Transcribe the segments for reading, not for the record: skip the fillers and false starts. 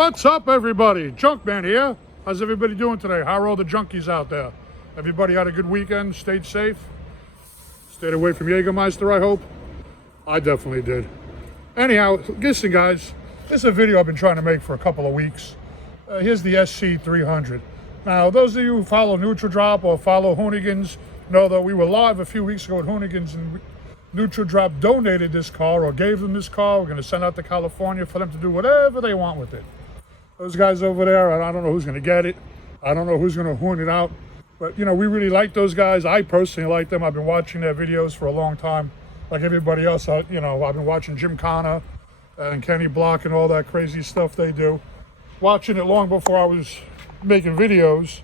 What's up, everybody? Junkman here. How's everybody doing today? How are all the junkies out there? Everybody had a good weekend, stayed safe, stayed away from Jägermeister, I hope. I definitely did. Anyhow, listen guys, this is a video I've been trying to make for a couple of weeks. Here's the sc300. Now, those of you who follow Neutral Drop or follow Hoonigans know that we were live a few weeks ago with Hoonigans, and Neutral Drop donated this car or gave them this car. We're going to send out to California for them to do whatever they want with it. Those guys over there, I don't know who's going to get it. I don't know who's going to hoon it out. But, you know, we really like those guys. I personally like them. I've been watching their videos for a long time. Like everybody else, you know, I've been watching Jim Connor and Kenny Block and all that crazy stuff they do. Watching it long before I was making videos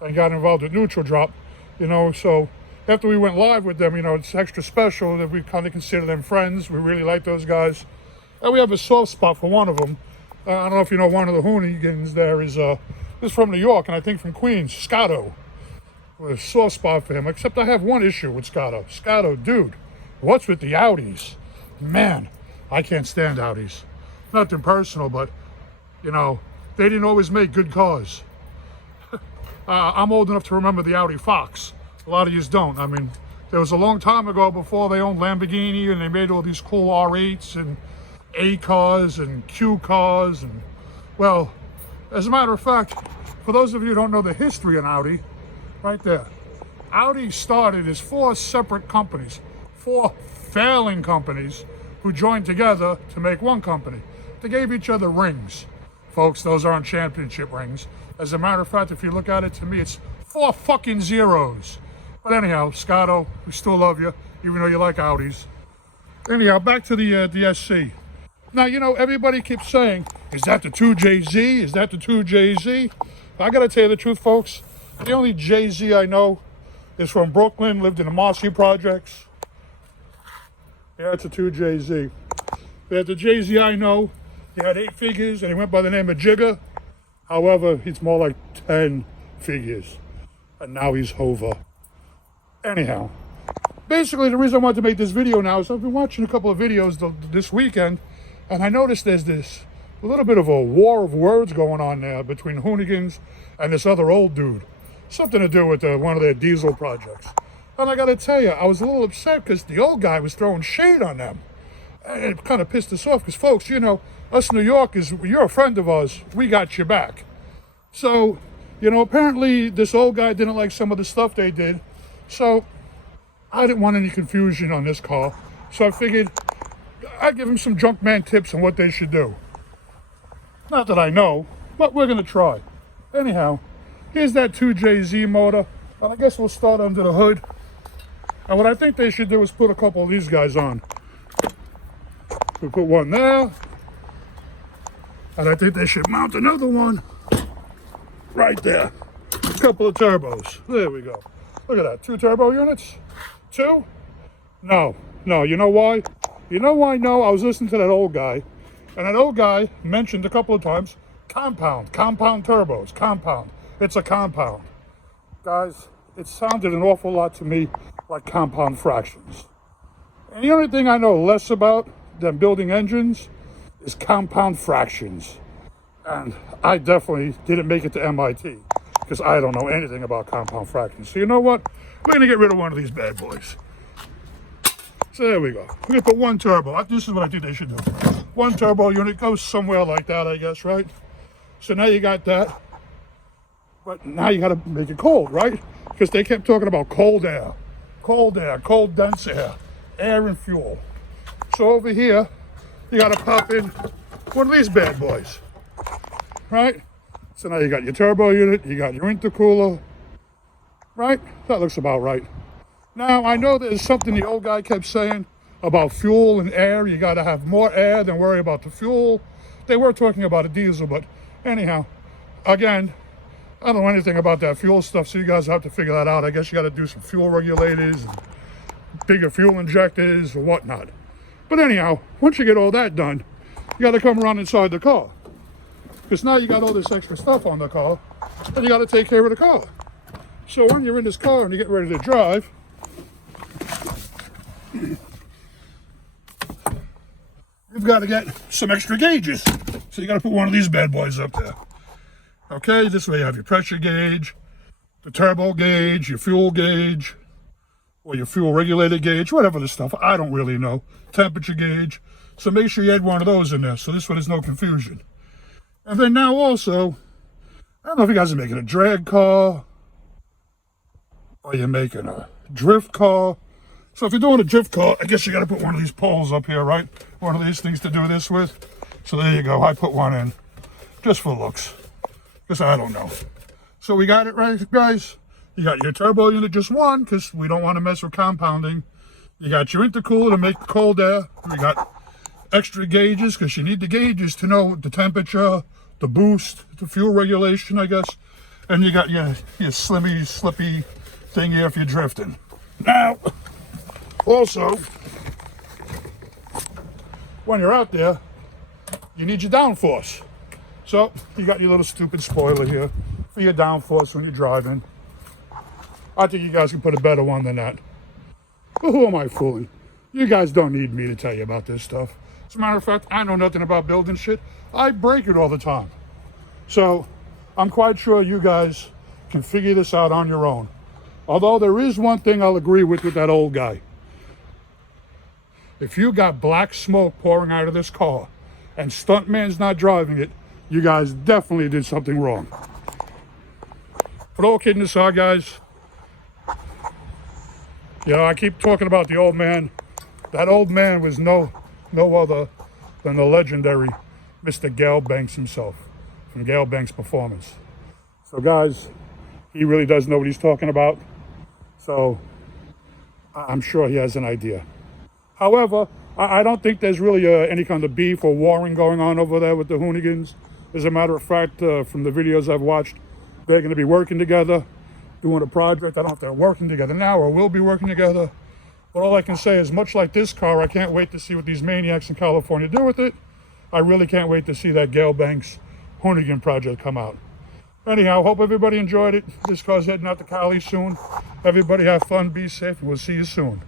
and got involved with Neutral Drop, you know. So after we went live with them, you know, it's extra special that we kind of consider them friends. We really like those guys. And we have a soft spot for one of them. I don't know if you know, one of the Hoonigans there is from New York, and I think from Queens, Scotto. A soft spot for him, except I have one issue with Scotto. Scotto, dude, what's with the Audis? Man, I can't stand Audis. Nothing personal, but, you know, they didn't always make good cars. I'm old enough to remember the Audi Fox. A lot of you don't. I mean, there was a long time ago before they owned Lamborghini and they made all these cool R8s and A cars and Q cars. And, well, as a matter of fact, for those of you who don't know the history on Audi, right there, Audi started as 4 separate companies, 4 failing companies who joined together to make one company. They gave each other rings. Folks, those aren't championship rings. As a matter of fact, if you look at it, to me, it's 4 fucking zeros. But anyhow, Scotto, we still love you, even though you like Audis. Anyhow, back to the SC. Now, you know, everybody keeps saying, is that the 2JZ? Is that the 2JZ? I gotta tell you the truth, folks. The only JZ I know is from Brooklyn, lived in the Marcy projects. Yeah, it's a 2JZ. The JZ I know, he had 8 figures and he went by the name of Jigger. However, he's more like 10 figures. And now he's Hover. Anyhow, basically the reason I wanted to make this video now is I've been watching a couple of videos this weekend, and I noticed there's a little bit of a war of words going on there between Hoonigans and this other old dude. Something to do with one of their diesel projects. And I gotta tell you, I was a little upset because the old guy was throwing shade on them. And it kind of pissed us off because, folks, you know, us New Yorkers, you're a friend of ours, we got your back. So, you know, apparently this old guy didn't like some of the stuff they did. So I didn't want any confusion on this car. So I figured I'd give him some Junkman tips on what they should do. Not that I know, but we're gonna try. Anyhow, here's that 2JZ motor, and I guess we'll start under the hood. And what I think they should do is put a couple of these guys on. We put one there, and I think they should mount another one right there. A couple of turbos. There we go. Look at that, 2 turbo units? 2? No, you know why? You know why no? I was listening to that old guy, and that old guy mentioned a couple of times compound turbos, compound. It's a compound. Guys, it sounded an awful lot to me like compound fractions. And the only thing I know less about than building engines is compound fractions. And I definitely didn't make it to MIT because I don't know anything about compound fractions. So you know what? We're gonna get rid of one of these bad boys. So there we go. We're gonna put 1 turbo. This is what I think they should do. 1 turbo unit goes somewhere like that, I guess, right? So now you got that. But now you got to make it cold, right? Because they kept talking about cold air, cold dense air and fuel. So over here, you got to pop in one of these bad boys, right? So now you got your turbo unit, you got your intercooler, right? That looks about right. Now, I know there's something the old guy kept saying about fuel and air. You got to have more air than worry about the fuel. They were talking about a diesel, but anyhow, again, I don't know anything about that fuel stuff, so you guys have to figure that out. I guess you got to do some fuel regulators, and bigger fuel injectors, or whatnot. But anyhow, once you get all that done, you got to come around inside the car. Because now you got all this extra stuff on the car, and you got to take care of the car. So when you're in this car and you get ready to drive, you're got to get some extra gauges. So you got to put one of these bad boys up there. Okay, this way you have your pressure gauge, the turbo gauge, your fuel gauge, or your fuel regulator gauge, whatever the stuff, I don't really know. Temperature gauge. So make sure you add one of those in there, so this way there's no confusion. And then now also, I don't know if you guys are making a drag car, or you're making a drift car. So if you're doing a drift car, I guess you got to put one of these poles up here, right? One of these things to do this with. So there you go, I put one in, just for looks, because I don't know. So we got it right, guys. You got your turbo unit, just one, because we don't want to mess with compounding. You got your intercooler to make the cold air. We got extra gauges, because you need the gauges to know the temperature, the boost, the fuel regulation, I guess. And you got your slippy thing here if you're drifting. Now, also, when you're out there, you need your downforce. So you got your little stupid spoiler here for your downforce when you're driving. I think you guys can put a better one than that. But who am I fooling? You guys don't need me to tell you about this stuff. As a matter of fact, I know nothing about building shit. I break it all the time. So I'm quite sure you guys can figure this out on your own. Although there is one thing I'll agree with that old guy. If you got black smoke pouring out of this car and stuntman's not driving it, you guys definitely did something wrong. But all kidding aside, guys, you know, I keep talking about the old man. That old man was no other than the legendary Mr. Gale Banks himself, from Gale Banks Performance. So guys, he really does know what he's talking about. So I'm sure he has an idea. However, I don't think there's really any kind of beef or warring going on over there with the Hoonigans. As a matter of fact, from the videos I've watched, they're going to be working together, doing a project. I don't know if they're working together now or will be working together. But all I can say is, much like this car, I can't wait to see what these maniacs in California do with it. I really can't wait to see that Gale Banks Hoonigan project come out. Anyhow, hope everybody enjoyed it. This car's heading out to Cali soon. Everybody have fun, be safe, and we'll see you soon.